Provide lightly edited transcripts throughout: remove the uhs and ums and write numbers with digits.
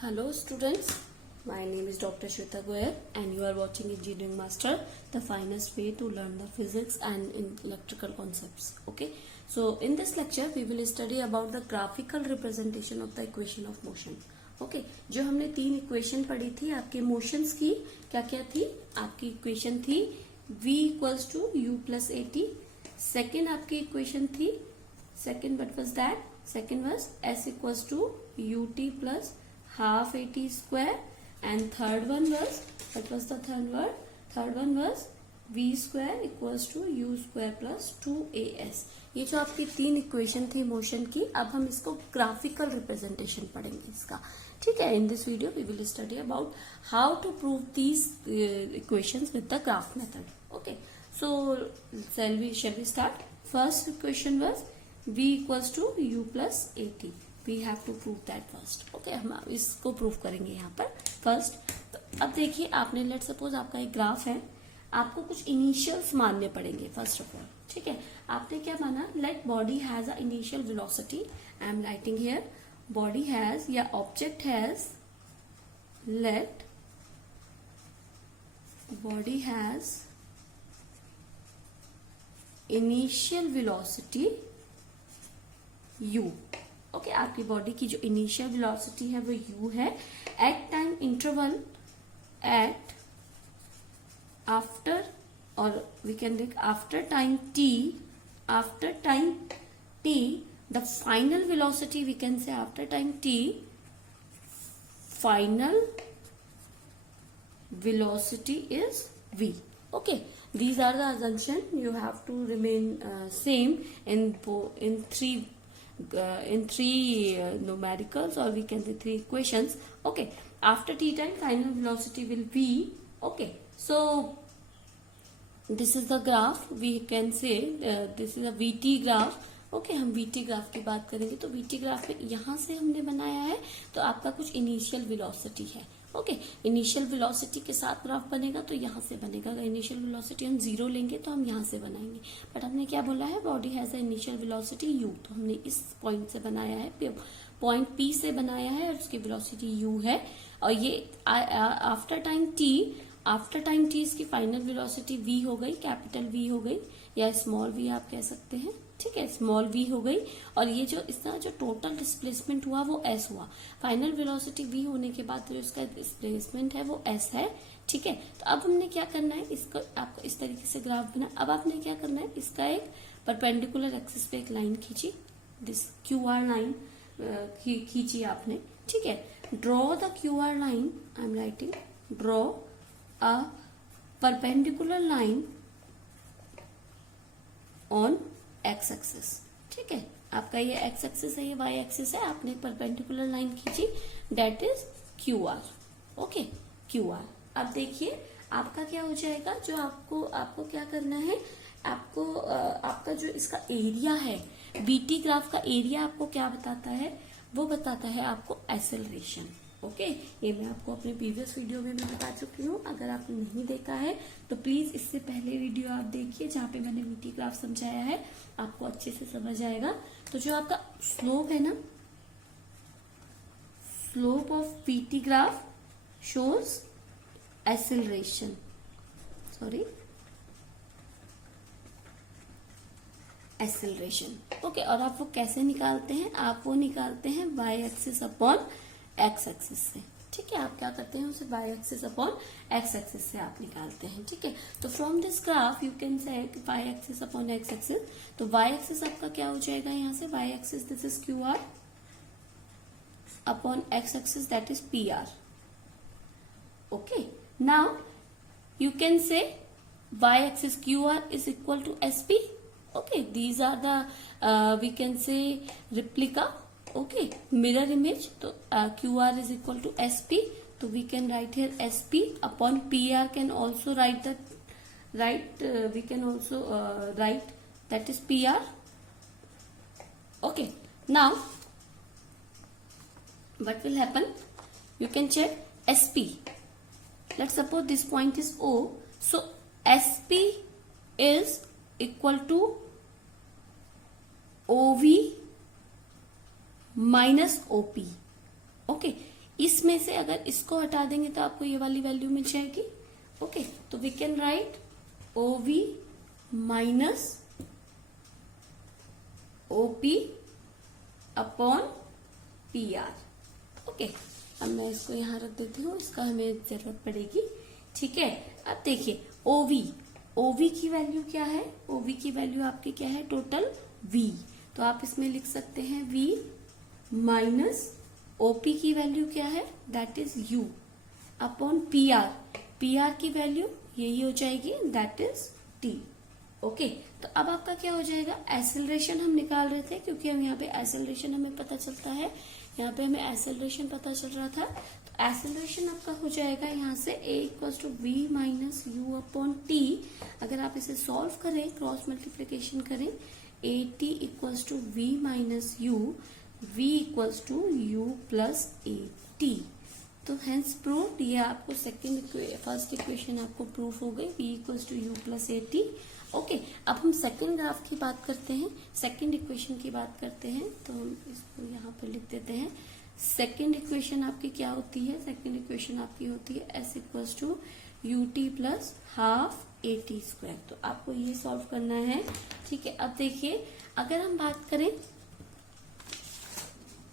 Hello students, my name is Dr. Shweta Goyal and you are watching Engineering Master, the finest way to learn the physics and electrical concepts. Okay, so in this lecture we will study about the graphical representation of the equation of motion. Okay, जो हमने तीन equation पढ़ी थी आपके motions की, क्या क्या थी? आपकी इक्वेशन थी v equals to u plus A T. Second आपकी इक्वेशन थी, second what was that? Second was s equals to ut प्लस half at square, and third one was, what was the third one? Third one was v square equals to u square plus 2as. ये जो आपकी तीन equation थी motion की, अब हम इसको ग्राफिकल रिप्रेजेंटेशन पढ़ेंगे इसका. ठीक है, in this video we will study about how to prove these equations with the graph method. Okay, so shall we start? First equation was v equals to u plus at. We have to prove that first. Okay, हम इसको prove करेंगे यहाँ पर first. तो अब देखिए, आपने let suppose आपका एक ग्राफ है, आपको कुछ इनिशियल्स मानने पड़ेंगे फर्स्ट ऑफ ऑल. ठीक है, आपने क्या माना? Let body has a initial velocity. I am writing here body has या object has, let body has initial velocity u. Okay, आपकी बॉडी की जो इनिशियल वेलोसिटी है वो u है. At time interval, at after, और वी कैन लिख after time t, after time t the final velocity, we can say after time t final velocity is v. Okay, these are the assumption. You have to remain same in three numericals, or we can say three equations. Okay, after t time final velocity will be. Okay, so this is the graph. We can say this is a vt graph. Okay, हम VT graph की बात करेंगे. तो VT graph में यहां से हमने बनाया है, तो आपका कुछ इनिशियल वेलोसिटी है. ओके, इनिशियल वेलोसिटी के साथ ग्राफ बनेगा तो यहां से बनेगा. अगर इनिशियल वेलोसिटी हम 0 लेंगे तो हम यहां से बनाएंगे. बट हमने क्या बोला है? Body has a initial velocity u. तो हमने इस पॉइंट से बनाया है, पॉइंट P से बनाया है, और उसकी वेलोसिटी u है. और ये after time t, after time t इसकी फाइनल वेलोसिटी v हो गई, कैपिटल V हो गई, या स्मॉल v आप कह सकते हैं. ठीक है, स्मॉल v हो गई. और ये जो इसका जो टोटल डिस्प्लेसमेंट हुआ वो s हुआ. फाइनल वेलोसिटी v होने के बाद जो इसका डिस्प्लेसमेंट है वो s है. ठीक है, तो अब हमने क्या करना है? इसको आपको इस तरीके से ग्राफ बना. अब आपने क्या करना है? इसका एक परपेंडिकुलर एक्सिस पे एक लाइन खींची, दिस QR लाइन खींची आपने. ठीक है, draw the QR line. I am writing draw a perpendicular line on x axis. ठीक है, आपका ये एक्स एक्सिस है, ये वाई एक्सिस है. आपने एक परपेंडिकुलर लाइन खींची, that is QR. Okay, QR. अब देखिए आपका क्या हो जाएगा. जो आपको क्या करना है, आपका जो इसका एरिया है, बीटी ग्राफ का एरिया आपको क्या बताता है? वो बताता है आपको एक्सेलरेशन. ओके, ये मैं आपको अपने प्रीवियस वीडियो में बता चुकी हूँ. अगर आपने नहीं देखा है तो प्लीज इससे पहले वीडियो आप देखिए, जहाँ पे मैंने वीटी ग्राफ समझाया है, आपको अच्छे से समझ आएगा. तो जो आपका स्लोप है ना, slope of VT graph shows acceleration. Sorry, acceleration. Okay, और आप वो कैसे निकालते हैं? आप वो निकालते हैं Y axis upon X axis से. ठीक है, आप क्या करते हैं? उसे Y axis upon X axis से आप निकालते हैं. ठीक है, तो from this graph you can say Y axis upon X axis. तो वाई एक्सिस आपका क्या हो जाएगा? यहाँ से Y axis this is QR upon X axis that is PR. Okay, now you can say y-axis QR is equal to SP. Okay, these are the we can say replica. Okay, mirror image. तो QR is equal to SP. तो we can write here SP upon PR. Can also write we can also write that is PR. Okay, now what will happen? You can check SP. Let's suppose this point is O. So SP is equal to OV minus OP. Okay, इसमें से अगर इसको हटा देंगे तो आपको ये वाली वैल्यू मिल जाएगी। ओके, तो we can write OV minus OP upon PR। Okay, अब मैं इसको यहां रख देती हूँ, इसका हमें जरूरत पड़ेगी। ठीक है, अब देखिए OV की वैल्यू क्या है? OV की वैल्यू आपकी क्या है? Total V। तो आप इसमें लिख सकते हैं V माइनस OP की वैल्यू क्या है? That is U upon PR की वैल्यू यही हो जाएगी, दैट इज T। ओके, तो अब आपका क्या हो जाएगा? एक्सेलरेशन हम निकाल रहे थे, क्योंकि हम यहाँ पे एक्सेलरेशन हमें पता चलता है, यहाँ पे हमें एक्सेलरेशन पता चल रहा था। तो एक्सेलरेशन आपका हो जाएगा यहाँ से A equals to V minus U upon T। अगर आप इसे सॉल्व करें, क्रॉस मल्टीप्लीकेशन करें, AT equals to V minus U, V equals to U plus AT। तो हेंस प्रूव्ड, ये आपको फर्स्ट इक्वेशन आपको प्रूफ हो गई, V equals to U plus AT। Okay, अब हम सेकेंड ग्राफ की बात करते हैं, सेकेंड इक्वेशन की बात करते हैं। तो हम इसको यहाँ पर लिख देते हैं। सेकेंड इक्वेशन आपकी क्या होती है? सेकेंड इक्वेशन आपकी होती है S equals to UT plus half AT square. तो आपको ये सॉल्व करना है। ठीक है, अब देखिए, अगर हम बात करें,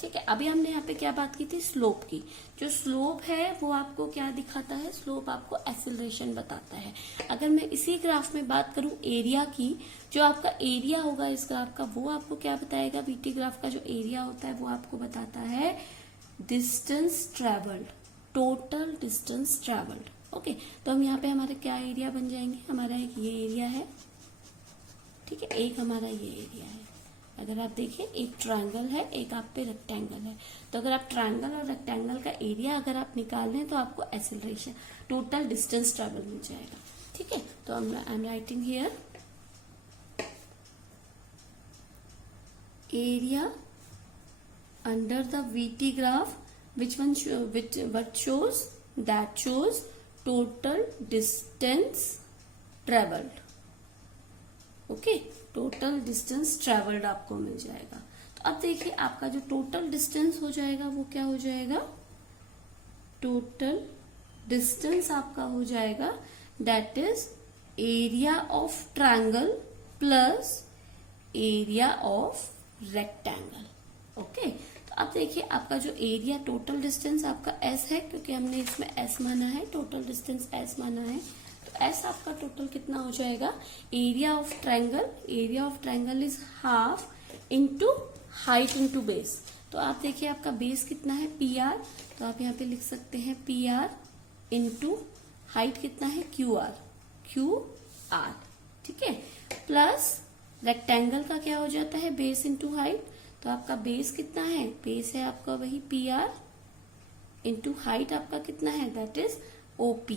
ठीक है, अभी हमने यहाँ पे क्या बात की थी? स्लोप की। जो स्लोप है वो आपको क्या दिखाता है? स्लोप आपको एक्सेलरेशन बताता है। अगर मैं इसी ग्राफ में बात करूं एरिया की, जो आपका एरिया होगा इस ग्राफ का, वो आपको क्या बताएगा? VT ग्राफ का जो एरिया होता है वो आपको बताता है distance travelled, total distance travelled. Okay, तो हम यहाँ पे हमारे क्या एरिया बन जाएंगे? हमारा एक ये एरिया है, ठीक है, एक हमारा ये एरिया है। अगर आप देखें, एक ट्रायंगल है, एक आप पे रेक्टेंगल है। तो अगर आप ट्रायंगल और रेक्टेंगल का एरिया अगर आप निकाल लें तो आपको एक्सेलरेशन, टोटल डिस्टेंस ट्रेवल मिल जाएगा। ठीक है, तो आई am writing here area under the VT graph, what shows? That shows total distance traveled। Okay, total distance travelled आपको मिल जाएगा। तो अब देखिए, आपका जो टोटल डिस्टेंस हो जाएगा वो क्या हो जाएगा? टोटल डिस्टेंस आपका हो जाएगा that is area of triangle plus area of rectangle. Okay, तो अब देखिए, आपका जो एरिया, टोटल डिस्टेंस आपका S है, क्योंकि हमने इसमें S माना है, टोटल डिस्टेंस S माना है। तो S आपका टोटल कितना हो जाएगा? Area of triangle is half into height into base. तो आप देखिए, आपका बेस कितना है? PR। तो आप यहाँ पे लिख सकते हैं PR इंटू हाइट कितना है? QR। ठीक है, प्लस रेक्टेंगल का क्या हो जाता है? Base into height. तो आपका बेस कितना है? बेस है आपका वही PR इंटू हाइट आपका कितना है? That is OP।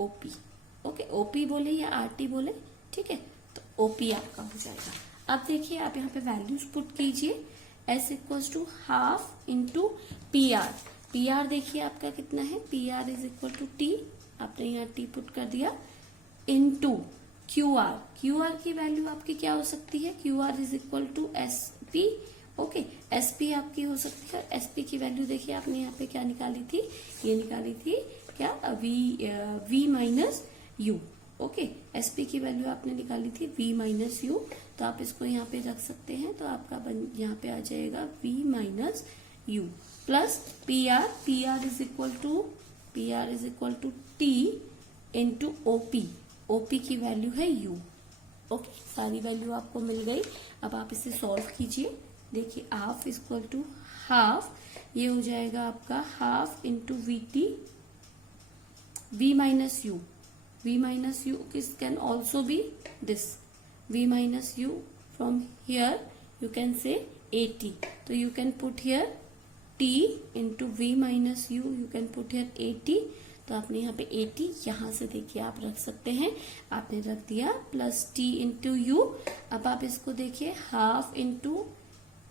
Okay, OP बोले या RT बोले, ठीक है, तो OP आपका हो जाएगा। अब देखिए, आप यहाँ पे वैल्यूज पुट कीजिए। S equals to half into PR देखिए आपका कितना है? PR is equal to T, आपने यहाँ T पुट कर दिया, इंटू QR की वैल्यू आपकी क्या हो सकती है? QR is equal to SP। Okay, SP आपकी हो सकती है। SP की वैल्यू देखिए, आपने यहाँ पे क्या निकाली थी? ये निकाली थी क्या? V minus U। Okay, SP की वैल्यू आपने निकाली थी V माइनस U। तो आप इसको यहाँ पे रख सकते हैं, तो आपका यहाँ पे आ जाएगा V minus U plus PR is equal to T into OP की वैल्यू है U। ओके, सारी वैल्यू आपको मिल गई। अब आप इसे सॉल्व कीजिए। देखिए, half is equal to half, ये हो जाएगा आपका half into V minus U can also be this V minus U। From here you can say 80, तो you can put here T into V minus U, you can put here 80। तो आपने यहाँ पे 80 यहाँ से देखिए आप रख सकते हैं, आपने रख दिया, प्लस T इंटू U। अब आप इसको देखिए, half into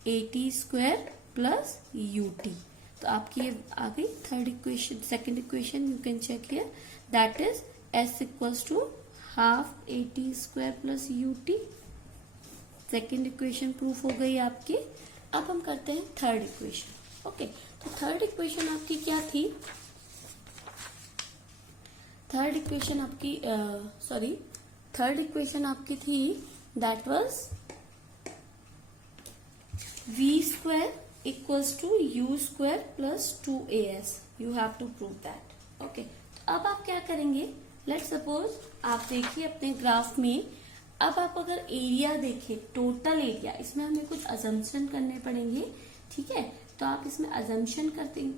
80 square plus UT। तो आपकी ये आ गई third equation. Second equation you can check here, that is S equals to half 80 square plus UT। Second equation proof हो गई आपकी। अब हम करते हैं थर्ड इक्वेशन। ओके, तो थर्ड इक्वेशन आपकी क्या थी? थर्ड इक्वेशन आपकी थी that was v square equals to u square plus 2as. You have to prove that. Okay. तो अब आप क्या करेंगे? Let's suppose आप देखिए अपने ग्राफ में, अब आप अगर एरिया देखें, टोटल एरिया, इसमें हमें कुछ अजम्पशन करने पड़ेंगे, ठीक है? तो आप इसमें अजम्पशन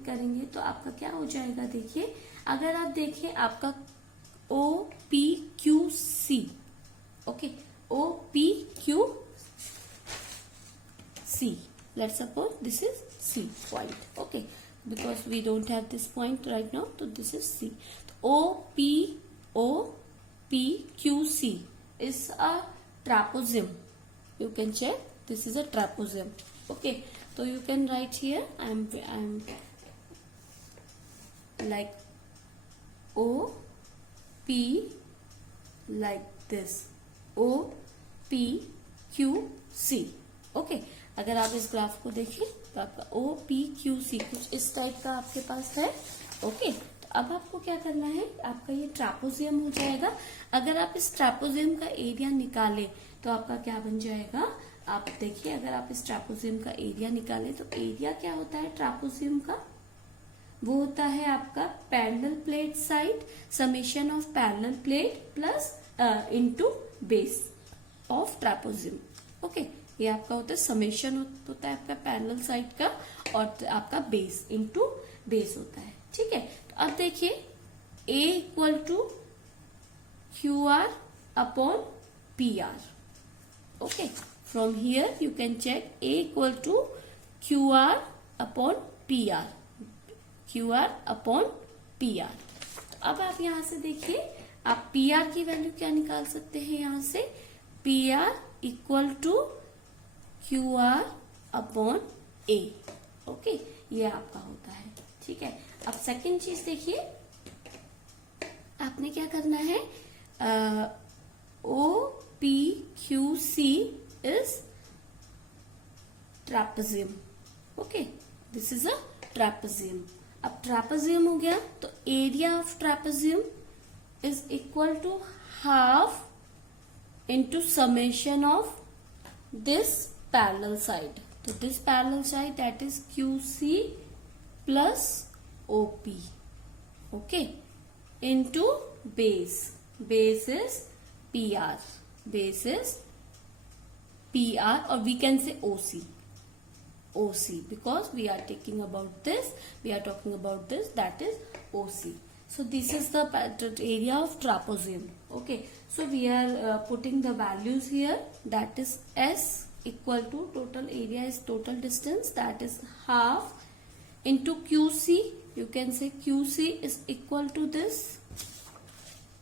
करेंगे तो आपका क्या हो जाएगा? देखिए, अगर आप देखें आपका OPQC, okay, OPQC. Let's suppose this is C point, okay, because we don't have this point right now, so this is C. OPQC is a trapezium. You can check, this is a trapezium, okay. So you can write here, I'm like OP like this, OPQC, okay. अगर आप इस graph को देखें तो आपका OPQC कुछ इस type का आपके पास है, ओके। तो अब आपको क्या करना है? आपका ये ट्रापोजियम हो जाएगा। अगर आप इस ट्रापोजियम का एरिया निकालें तो आपका क्या बन जाएगा? आप देखिए, अगर आप इस ट्रापोजियम का एरिया निकालें तो एरिया क्या होता है ट्रापोजियम का? वो होता है आपका parallel plate side summation of parallel plate plus into base of trapezium, okay. ये आपका होता है समेशन होता है आपका पैरेलल साइड का, और आपका बेस इनटू बेस होता है, ठीक है। तो अब देखिए A equal to QR upon PR, okay. From here you can check A equal to QR upon PR, QR upon PR. तो अब आप यहां से देखिए, आप PR की वैल्यू क्या निकाल सकते हैं यहां से? PR equal to QR upon A, okay, ये आपका होता है, ठीक है। अब सेकंड चीज देखिए, आपने क्या करना है? OPQC is trapezium, okay, this is a trapezium. अब ट्रापेजियम हो गया तो area of trapezium is equal to half into summation of this parallel side. तो this parallel side that is QC plus OP, okay, into base. Base is PR, base is PR, or we can say OC because we are talking about this, that is OC. So this is the area of trapezium, okay. So we are putting the values here, that is S equal to total area is total distance, that is half into QC. You can say QC is equal to this,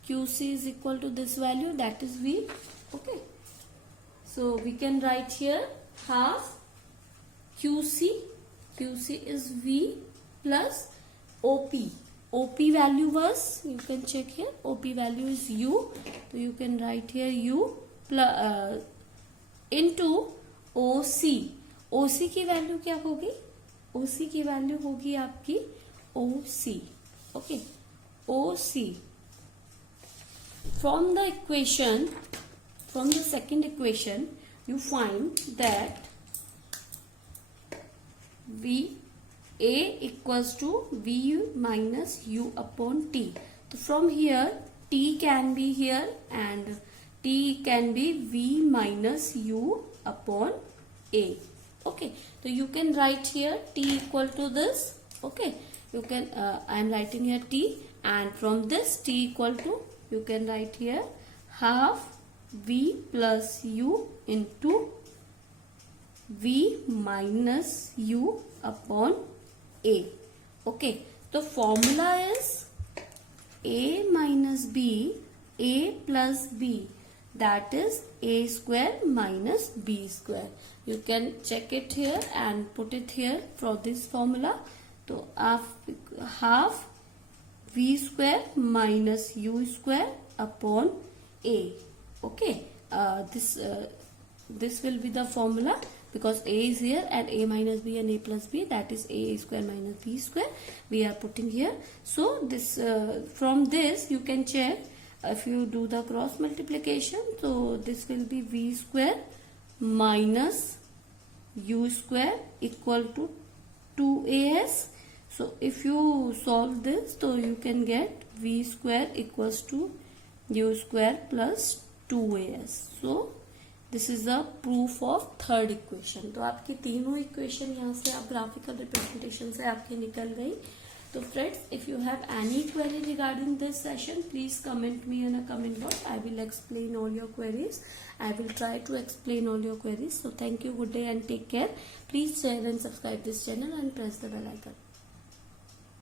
QC is equal to this value, that is V, okay. So we can write here half QC is V plus OP. OP value was, you can check here, OP value is U. So you can write here U plus into OC. OC की value क्या होगी? OC की value होगी आपकी OC, okay, OC. From the second equation, you find that A equals to V minus U upon T. So from here, T can be here and T can be V minus U upon A. Okay, so you can write here T equal to this. Okay, you can, I am writing here T, and from this T equal to, you can write here half V plus U into V minus U upon A. Okay, the formula is A minus B, A plus B, that is A square minus B square. You can check it here and put it here for this formula. So half V square minus U square upon A. Okay, this will be the formula because a is here and a minus b and a plus b, that is a square minus b square, we are putting here. So this from this you can check, if you do the cross multiplication, so this will be v square minus u square equal to 2as. So if you solve this, so you can get v square equals to u square plus 2as. So this is the proof of third equation. तो आपकी तीनों equation यहाँ से आप graphical representation से आपकी निकल गई. तो friends, if you have any query regarding this session, please comment me in a comment box. I will explain all your queries. I will try to explain all your queries. So thank you, good day and take care. Please share and subscribe this channel and press the bell icon.